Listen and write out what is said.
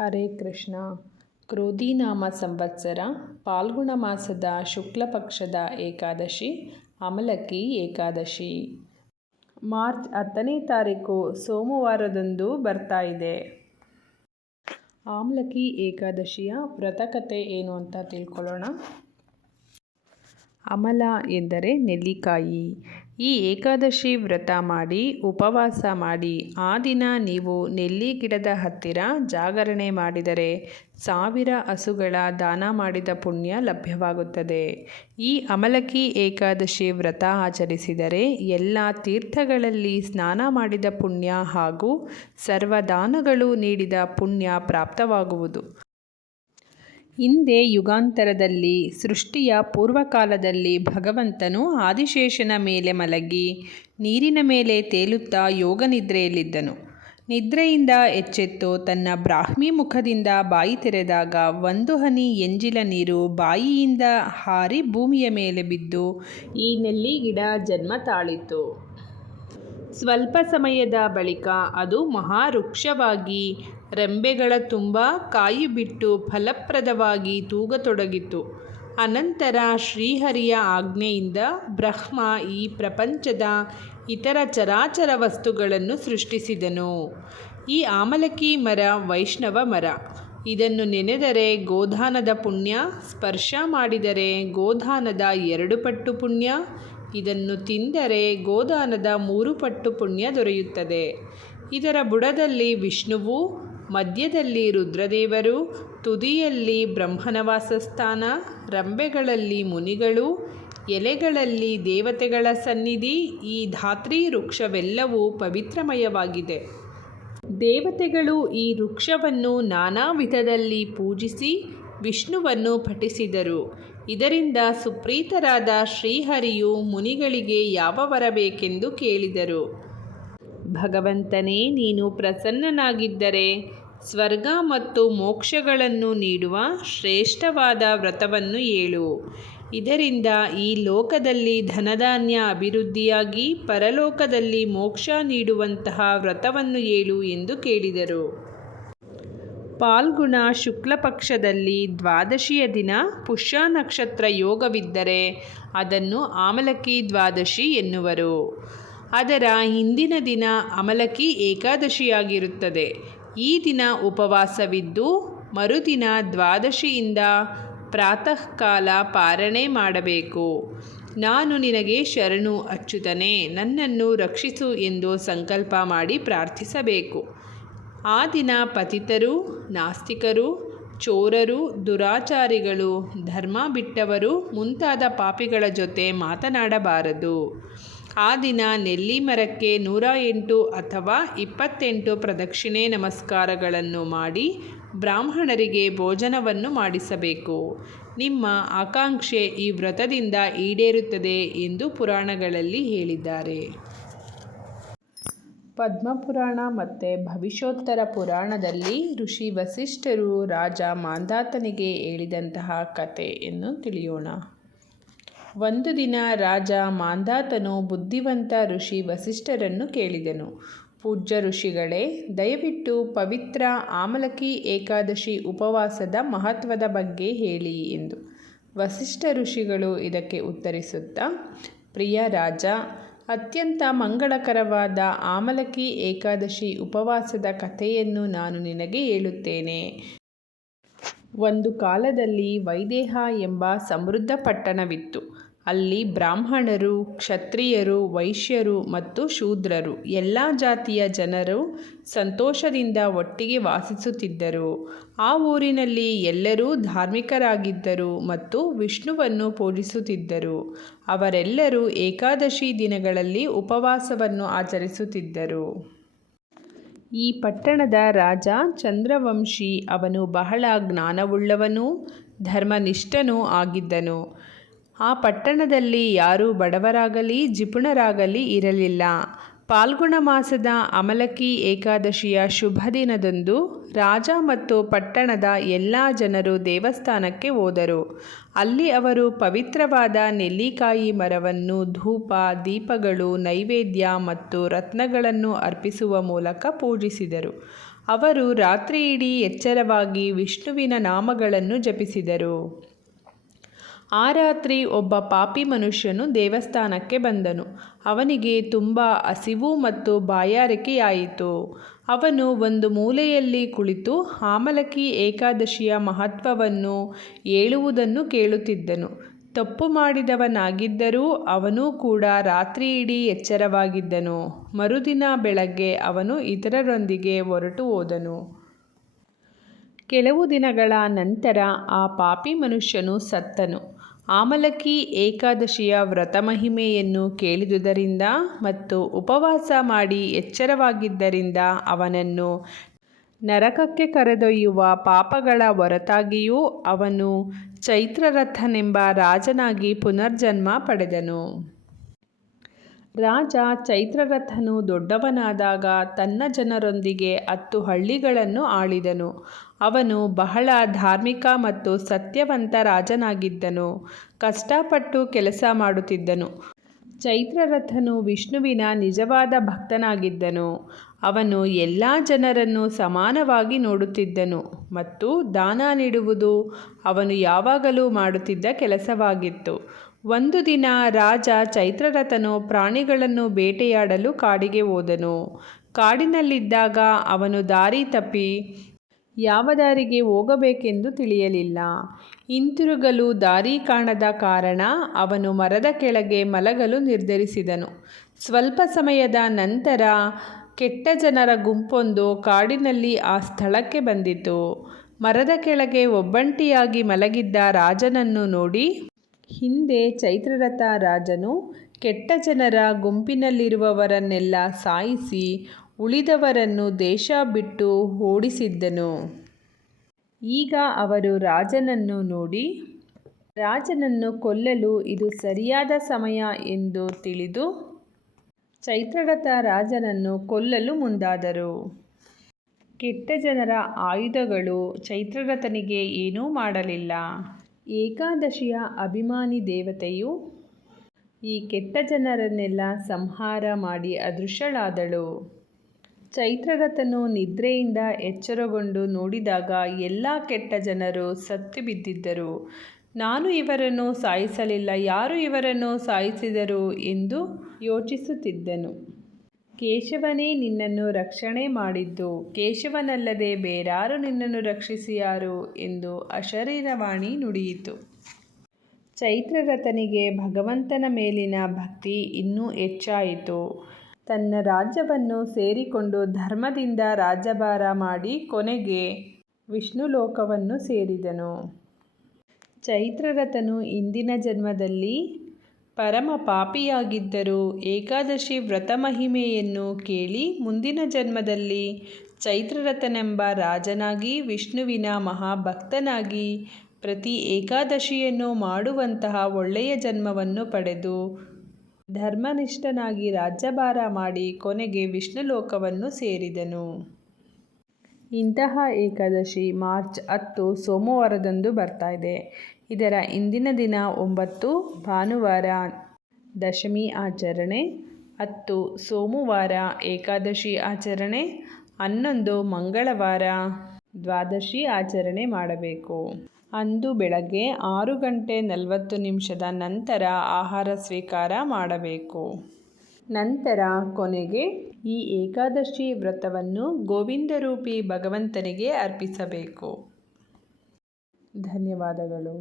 ಹರೇ ಕೃಷ್ಣ. ಕ್ರೋಧಿನಾಮ ಸಂವತ್ಸರ ಫಾಲ್ಗುಣ ಮಾಸದ ಶುಕ್ಲ ಪಕ್ಷದ ಏಕಾದಶಿ ಅಮಲಕಿ ಏಕಾದಶಿ ಮಾರ್ಚ್ 10ನೇ ತಾರೀಕು ಸೋಮವಾರದಂದು ಬರ್ತಾ ಇದೆ. ಆಮ್ಲಕಿ ಏಕಾದಶಿಯ ವ್ರತಕಥೆ ಏನು ಅಂತ ತಿಳ್ಕೊಳ್ಳೋಣ. ಅಮಲ ಎಂದರೆ ನೆಲ್ಲಿಕಾಯಿ. ಈ ಏಕಾದಶಿ ವ್ರತ ಮಾಡಿ ಉಪವಾಸ ಮಾಡಿ ಆ ದಿನ ನೀವು ನೆಲ್ಲಿ ಗಿಡದ ಹತ್ತಿರ ಜಾಗರಣೆ ಮಾಡಿದರೆ 1000 ಹಸುಗಳ ದಾನ ಮಾಡಿದ ಪುಣ್ಯ ಲಭ್ಯವಾಗುತ್ತದೆ. ಈ ಅಮಲಕಿ ಏಕಾದಶಿ ವ್ರತ ಆಚರಿಸಿದರೆ ಎಲ್ಲ ತೀರ್ಥಗಳಲ್ಲಿ ಸ್ನಾನ ಮಾಡಿದ ಪುಣ್ಯ ಹಾಗೂ ಸರ್ವದಾನಗಳು ನೀಡಿದ ಪುಣ್ಯ ಪ್ರಾಪ್ತವಾಗುವುದು. ಹಿಂದೆ ಯುಗಾಂತರದಲ್ಲಿ ಸೃಷ್ಟಿಯ ಪೂರ್ವಕಾಲದಲ್ಲಿ ಭಗವಂತನು ಆದಿಶೇಷನ ಮೇಲೆ ಮಲಗಿ ನೀರಿನ ಮೇಲೆ ತೇಲುತ್ತಾ ಯೋಗನಿದ್ರೆಯಲ್ಲಿದ್ದನು. ನಿದ್ರೆಯಿಂದ ಎಚ್ಚೆತ್ತು ತನ್ನ ಬ್ರಾಹ್ಮಿ ಮುಖದಿಂದ ಬಾಯಿ ತೆರೆದಾಗ ಒಂದು ಹನಿ ಎಂಜಿಲ ನೀರು ಬಾಯಿಯಿಂದ ಹಾರಿ ಭೂಮಿಯ ಮೇಲೆ ಬಿದ್ದು ಈ ನೆಲ್ಲಿ ಗಿಡ ಜನ್ಮ ತಾಳಿತು. ಸ್ವಲ್ಪ ಸಮಯದ ಬಳಿಕ ಅದು ಮಹಾವೃಕ್ಷವಾಗಿ ರೆಂಬೆಗಳ ತುಂಬ ಕಾಯಿ ಬಿಟ್ಟು ಫಲಪ್ರದವಾಗಿ ತೂಗತೊಡಗಿತು. ಅನಂತರ ಶ್ರೀಹರಿಯ ಆಜ್ಞೆಯಿಂದ ಬ್ರಹ್ಮ ಈ ಪ್ರಪಂಚದ ಇತರ ಚರಾಚರ ವಸ್ತುಗಳನ್ನು ಸೃಷ್ಟಿಸಿದನು. ಈ ಆಮಲಕಿ ಮರ ವೈಷ್ಣವ ಮರ. ಇದನ್ನು ನೆನೆದರೆ ಗೋದಾನದ ಪುಣ್ಯ, ಸ್ಪರ್ಶ ಮಾಡಿದರೆ ಗೋದಾನದ 2 ಪಟ್ಟು ಪುಣ್ಯ, ಇದನ್ನು ತಿಂದರೆ ಗೋದಾನದ 3 ಪಟ್ಟು ಪುಣ್ಯ ದೊರೆಯುತ್ತದೆ. ಇದರ ಬುಡದಲ್ಲಿ ವಿಷ್ಣುವು, ಮಧ್ಯದಲ್ಲಿ ರುದ್ರದೇವರು, ತುದಿಯಲ್ಲಿ ಬ್ರಹ್ಮನ ವಾಸಸ್ಥಾನ, ರೆಂಬೆಗಳಲ್ಲಿ ಮುನಿಗಳು, ಎಲೆಗಳಲ್ಲಿ ದೇವತೆಗಳ ಸನ್ನಿಧಿ. ಈ ಧಾತ್ರಿ ವೃಕ್ಷವೆಲ್ಲವೂ ಪವಿತ್ರಮಯವಾಗಿದೆ. ದೇವತೆಗಳು ಈ ವೃಕ್ಷವನ್ನು ನಾನಾ ವಿಧದಲ್ಲಿ ಪೂಜಿಸಿ ವಿಷ್ಣುವನ್ನು ಪಠಿಸಿದರು. ಇದರಿಂದ ಸುಪ್ರೀತರಾದ ಶ್ರೀಹರಿಯು ಮುನಿಗಳಿಗೆ ಯಾವ ವರ ಬೇಕೆಂದು ಕೇಳಿದರು. ಭಗವಂತನೇ, ನೀನು ಪ್ರಸನ್ನನಾಗಿದ್ದರೆ ಸ್ವರ್ಗ ಮತ್ತು ಮೋಕ್ಷಗಳನ್ನು ನೀಡುವ ಶ್ರೇಷ್ಠವಾದ ವ್ರತವನ್ನು ಹೇಳು. ಇದರಿಂದ ಈ ಲೋಕದಲ್ಲಿ ಧನಧಾನ್ಯ ಅಭಿವೃದ್ಧಿಯಾಗಿ ಪರಲೋಕದಲ್ಲಿ ಮೋಕ್ಷ ನೀಡುವಂತಹ ವ್ರತವನ್ನು ಹೇಳು ಎಂದು ಕೇಳಿದರು. ಫಾಲ್ಗುಣ ಶುಕ್ಲ ಪಕ್ಷದಲ್ಲಿ ದ್ವಾದಶಿಯ ದಿನ ಪುಷ್ಯ ನಕ್ಷತ್ರ ಯೋಗವಿದ್ದರೆ ಅದನ್ನು ಆಮಲಕಿ ದ್ವಾದಶಿ ಎನ್ನುವರು. ಅದರ ಹಿಂದಿನ ದಿನ ಅಮಲಕಿ ಏಕಾದಶಿಯಾಗಿರುತ್ತದೆ. ಈ ದಿನ ಉಪವಾಸವಿದ್ದು ಮರುದಿನ ದ್ವಾದಶಿಯಿಂದ ಪ್ರಾತಃ ಕಾಲ ಪಾರಣೆ ಮಾಡಬೇಕು. ನಾನು ನಿನಗೆ ಶರಣು ಅಚ್ಯುತನೇ, ನನ್ನನ್ನು ರಕ್ಷಿಸು ಎಂದು ಸಂಕಲ್ಪ ಮಾಡಿ ಪ್ರಾರ್ಥಿಸಬೇಕು. ಆ ದಿನ ಪತಿತರು, ನಾಸ್ತಿಕರು, ಚೋರರು, ದುರಾಚಾರಿಗಳು, ಧರ್ಮ ಬಿಟ್ಟವರು ಮುಂತಾದ ಪಾಪಿಗಳ ಜೊತೆ ಮಾತನಾಡಬಾರದು. ಆ ದಿನ ನೆಲ್ಲಿ ಮರಕ್ಕೆ 108 ಅಥವಾ 28 ಪ್ರದಕ್ಷಿಣೆ ನಮಸ್ಕಾರಗಳನ್ನು ಮಾಡಿ ಬ್ರಾಹ್ಮಣರಿಗೆ ಭೋಜನವನ್ನು ಮಾಡಿಸಬೇಕು. ನಿಮ್ಮ ಆಕಾಂಕ್ಷೆ ಈ ವ್ರತದಿಂದ ಈಡೇರುತ್ತದೆ ಎಂದು ಪುರಾಣಗಳಲ್ಲಿ ಹೇಳಿದ್ದಾರೆ. ಪದ್ಮಪುರಾಣ ಮತ್ತು ಭವಿಷ್ಯೋತ್ತರ ಪುರಾಣದಲ್ಲಿ ಋಷಿ ವಸಿಷ್ಠರು ರಾಜ ಮಾಂಧಾತನಿಗೆ ಹೇಳಿದಂತಹ ಕಥೆಯನ್ನು ತಿಳಿಯೋಣ. ಒಂದು ದಿನ ರಾಜ ಮಾಂಧಾತನು ಬುದ್ಧಿವಂತ ಋಷಿ ವಸಿಷ್ಠರನ್ನು ಕೇಳಿದನು. ಪೂಜ್ಯ ಋಷಿಗಳೇ, ದಯವಿಟ್ಟು ಪವಿತ್ರ ಆಮಲಕಿ ಏಕಾದಶಿ ಉಪವಾಸದ ಮಹತ್ವದ ಬಗ್ಗೆ ಹೇಳಿ ಎಂದು. ವಸಿಷ್ಠ ಋಷಿಗಳು ಇದಕ್ಕೆ ಉತ್ತರಿಸುತ್ತಾ, ಪ್ರಿಯ ರಾಜ, ಅತ್ಯಂತ ಮಂಗಳಕರವಾದ ಆಮಲಕಿ ಏಕಾದಶಿ ಉಪವಾಸದ ಕಥೆಯನ್ನು ನಾನು ನಿನಗೆ ಹೇಳುತ್ತೇನೆ. ಒಂದು ಕಾಲದಲ್ಲಿ ವೈದೇಹ ಎಂಬ ಸಮೃದ್ಧ ಪಟ್ಟಣವಿತ್ತು. ಅಲ್ಲಿ ಬ್ರಾಹ್ಮಣರು, ಕ್ಷತ್ರಿಯರು, ವೈಶ್ಯರು ಮತ್ತು ಶೂದ್ರರು ಎಲ್ಲ ಜಾತಿಯ ಜನರು ಸಂತೋಷದಿಂದ ಒಟ್ಟಿಗೆ ವಾಸಿಸುತ್ತಿದ್ದರು. ಆ ಊರಿನಲ್ಲಿ ಎಲ್ಲರೂ ಧಾರ್ಮಿಕರಾಗಿದ್ದರು ಮತ್ತು ವಿಷ್ಣುವನ್ನು ಪೂಜಿಸುತ್ತಿದ್ದರು. ಅವರೆಲ್ಲರೂ ಏಕಾದಶಿ ದಿನಗಳಲ್ಲಿ ಉಪವಾಸವನ್ನು ಆಚರಿಸುತ್ತಿದ್ದರು. ಈ ಪಟ್ಟಣದ ರಾಜ ಚಂದ್ರವಂಶಿ. ಅವನು ಬಹಳ ಜ್ಞಾನವುಳ್ಳವನೂ ಧರ್ಮನಿಷ್ಠನೂ ಆಗಿದ್ದನು. ಆ ಪಟ್ಟಣದಲ್ಲಿ ಯಾರೂ ಬಡವರಾಗಲಿ ಜಿಪುಣರಾಗಲಿ ಇರಲಿಲ್ಲ. ಫಾಲ್ಗುಣ ಮಾಸದ ಅಮಲಕಿ ಏಕಾದಶಿಯ ಶುಭ ದಿನದಂದು ರಾಜ ಮತ್ತು ಪಟ್ಟಣದ ಎಲ್ಲ ಜನರು ದೇವಸ್ಥಾನಕ್ಕೆ ಹೋದರು. ಅಲ್ಲಿ ಅವರು ಪವಿತ್ರವಾದ ನೆಲ್ಲಿಕಾಯಿ ಮರವನ್ನು ಧೂಪ, ದೀಪಗಳು, ನೈವೇದ್ಯ ಮತ್ತು ರತ್ನಗಳನ್ನು ಅರ್ಪಿಸುವ ಮೂಲಕ ಪೂಜಿಸಿದರು. ಅವರು ರಾತ್ರಿಯಿಡೀ ಎಚ್ಚರವಾಗಿ ವಿಷ್ಣುವಿನ ನಾಮಗಳನ್ನು ಜಪಿಸಿದರು. ಆ ರಾತ್ರಿ ಒಬ್ಬ ಪಾಪಿ ಮನುಷ್ಯನು ದೇವಸ್ಥಾನಕ್ಕೆ ಬಂದನು. ಅವನಿಗೆ ತುಂಬ ಹಸಿವು ಮತ್ತು ಬಾಯಾರಿಕೆಯಾಯಿತು. ಅವನು ಒಂದು ಮೂಲೆಯಲ್ಲಿ ಕುಳಿತು ಆಮಲಕಿ ಏಕಾದಶಿಯ ಮಹತ್ವವನ್ನು ಹೇಳುವುದನ್ನು ಕೇಳುತ್ತಿದ್ದನು. ತಪ್ಪು ಮಾಡಿದವನಾಗಿದ್ದರೂ ಅವನೂ ಕೂಡ ರಾತ್ರಿಯಿಡೀ ಎಚ್ಚರವಾಗಿದ್ದನು. ಮರುದಿನ ಬೆಳಗ್ಗೆ ಅವನು ಇತರರೊಂದಿಗೆ ಹೊರಟು ಹೋದನು. ಕೆಲವು ದಿನಗಳ ನಂತರ ಆ ಪಾಪಿ ಮನುಷ್ಯನು ಸತ್ತನು. ಆಮಲಕಿ ಏಕಾದಶಿಯ ವ್ರತಮಹಿಮೆಯನ್ನು ಕೇಳಿದುದರಿಂದ ಮತ್ತು ಉಪವಾಸ ಮಾಡಿ ಎಚ್ಚರವಾಗಿದ್ದರಿಂದ ಅವನನ್ನು ನರಕಕ್ಕೆ ಕರೆದೊಯ್ಯುವ ಪಾಪಗಳ ಹೊರತಾಗಿಯೂ ಅವನು ಚೈತ್ರರಥನೆಂಬ ರಾಜನಾಗಿ ಪುನರ್ಜನ್ಮ ಪಡೆದನು. ರಾಜ ಚೈತ್ರರಥನು ದೊಡ್ಡವನಾದಾಗ ತನ್ನ ಜನರೊಂದಿಗೆ 10 ಹಳ್ಳಿಗಳನ್ನು ಆಳಿದನು. ಅವನು ಬಹಳ ಧಾರ್ಮಿಕ ಮತ್ತು ಸತ್ಯವಂತ ರಾಜನಾಗಿದ್ದನು. ಕಷ್ಟಪಟ್ಟು ಕೆಲಸ ಮಾಡುತ್ತಿದ್ದನು. ಚೈತ್ರರಥನು ವಿಷ್ಣುವಿನ ನಿಜವಾದ ಭಕ್ತನಾಗಿದ್ದನು. ಅವನು ಎಲ್ಲ ಜನರನ್ನು ಸಮಾನವಾಗಿ ನೋಡುತ್ತಿದ್ದನು ಮತ್ತು ದಾನ ನೀಡುವುದು ಅವನು ಯಾವಾಗಲೂ ಮಾಡುತ್ತಿದ್ದ ಕೆಲಸವಾಗಿತ್ತು. ಒಂದು ದಿನ ರಾಜ ಚೈತ್ರರಥನು ಪ್ರಾಣಿಗಳನ್ನು ಬೇಟೆಯಾಡಲು ಕಾಡಿಗೆ ಹೋದನು. ಕಾಡಿನಲ್ಲಿದ್ದಾಗ ಅವನು ದಾರಿ ತಪ್ಪಿ ಯಾವ ದಾರಿಗೆ ಹೋಗಬೇಕೆಂದು ತಿಳಿಯಲಿಲ್ಲ. ಹಿಂತಿರುಗಲು ದಾರಿ ಕಾಣದ ಕಾರಣ ಅವನು ಮರದ ಕೆಳಗೆ ಮಲಗಲು ನಿರ್ಧರಿಸಿದನು. ಸ್ವಲ್ಪ ಸಮಯದ ನಂತರ ಕೆಟ್ಟ ಜನರ ಗುಂಪೊಂದು ಕಾಡಿನಲ್ಲಿ ಆ ಸ್ಥಳಕ್ಕೆ ಬಂದಿತು. ಮರದ ಕೆಳಗೆ ಒಬ್ಬಂಟಿಯಾಗಿ ಮಲಗಿದ್ದ ರಾಜನನ್ನು ನೋಡಿ ಹಿಂದೆ ಚೈತ್ರರಥ ರಾಜನು ಕೆಟ್ಟ ಜನರ ಗುಂಪಿನಲ್ಲಿರುವವರನ್ನೆಲ್ಲ ಸಾಯಿಸಿ ಉಳಿದವರನ್ನು ದೇಶ ಬಿಟ್ಟು ಓಡಿಸಿದ್ದನು. ಈಗ ಅವರು ರಾಜನನ್ನು ನೋಡಿ ರಾಜನನ್ನು ಕೊಲ್ಲಲು ಇದು ಸರಿಯಾದ ಸಮಯ ಎಂದು ತಿಳಿದು ಚೈತ್ರರಥ ರಾಜನನ್ನು ಕೊಲ್ಲಲು ಮುಂದಾದರು. ಕೆಟ್ಟ ಜನರ ಆಯುಧಗಳು ಚೈತ್ರರಥನಿಗೆ ಏನೂ ಮಾಡಲಿಲ್ಲ. ಏಕಾದಶಿಯ ಅಭಿಮಾನಿ ದೇವತೆಯು ಈ ಕೆಟ್ಟ ಜನರನ್ನೆಲ್ಲ ಸಂಹಾರ ಮಾಡಿ ಅದೃಶ್ಯಳಾದಳು. ಚೈತ್ರರಥನು ನಿದ್ರೆಯಿಂದ ಎಚ್ಚರಗೊಂಡು ನೋಡಿದಾಗ ಎಲ್ಲ ಕೆಟ್ಟ ಜನರು ಸತ್ತು ಬಿದ್ದಿದ್ದರು. ನಾನು ಇವರನ್ನು ಸಾಯಿಸಲಿಲ್ಲ, ಯಾರು ಇವರನ್ನು ಸಾಯಿಸಿದರು ಎಂದು ಯೋಚಿಸುತ್ತಿದ್ದನು. ಕೇಶವನೇ ನಿನ್ನನ್ನು ರಕ್ಷಣೆ ಮಾಡಿದ್ದು, ಕೇಶವನಲ್ಲದೆ ಬೇರಾರು ನಿನ್ನನ್ನು ರಕ್ಷಿಸಿಯಾರು ಎಂದು ಅಶರೀರವಾಣಿ ನುಡಿಯಿತು. ಚೈತ್ರರಥನಿಗೆ ಭಗವಂತನ ಮೇಲಿನ ಭಕ್ತಿ ಇನ್ನೂ ಹೆಚ್ಚಾಯಿತು. ತನ್ನ ರಾಜ್ಯವನ್ನು ಸೇರಿಕೊಂಡು ಧರ್ಮದಿಂದ ರಾಜ್ಯಭಾರ ಮಾಡಿ ಕೊನೆಗೆ ವಿಷ್ಣುಲೋಕವನ್ನು ಸೇರಿದನು. ಚೈತ್ರರಥನು ಹಿಂದಿನ ಜನ್ಮದಲ್ಲಿ ಪರಮ ಪಾಪಿಯಾಗಿದ್ದರೂ ಏಕಾದಶಿ ವ್ರತ ಮಹಿಮೆಯನ್ನು ಕೇಳಿ ಮುಂದಿನ ಜನ್ಮದಲ್ಲಿ ಚೈತ್ರರಥನೆಂಬ ರಾಜನಾಗಿ ವಿಷ್ಣುವಿನ ಮಹಾಭಕ್ತನಾಗಿ ಪ್ರತಿ ಏಕಾದಶಿಯನ್ನು ಮಾಡುವಂತಹ ಒಳ್ಳೆಯ ಜನ್ಮವನ್ನು ಪಡೆದು ಧರ್ಮನಿಷ್ಠನಾಗಿ ರಾಜ್ಯಭಾರ ಮಾಡಿ ಕೊನೆಗೆ ವಿಷ್ಣುಲೋಕವನ್ನು ಸೇರಿದನು. ಇಂತಹ ಏಕಾದಶಿ ಮಾರ್ಚ್ 10 ಸೋಮವಾರದಂದು ಬರ್ತಾ ಇದೆ. ಇದರ ಇಂದಿನ ದಿನ 9 ಭಾನುವಾರ ದಶಮಿ ಆಚರಣೆ, 10 ಸೋಮವಾರ ಏಕಾದಶಿ ಆಚರಣೆ, 11 ಮಂಗಳವಾರ ದ್ವಾದಶಿ ಆಚರಣೆ ಮಾಡಬೇಕು. ಅಂದು ಬೆಳಗ್ಗೆ 6:40 ನಂತರ ಆಹಾರ ಸ್ವೀಕಾರ ಮಾಡಬೇಕು. ನಂತರ ಕೊನೆಗೆ ಈ ಏಕಾದಶಿ ವ್ರತವನ್ನು ಗೋವಿಂದರೂಪಿ ಭಗವಂತನಿಗೆ ಅರ್ಪಿಸಬೇಕು. ಧನ್ಯವಾದಗಳು.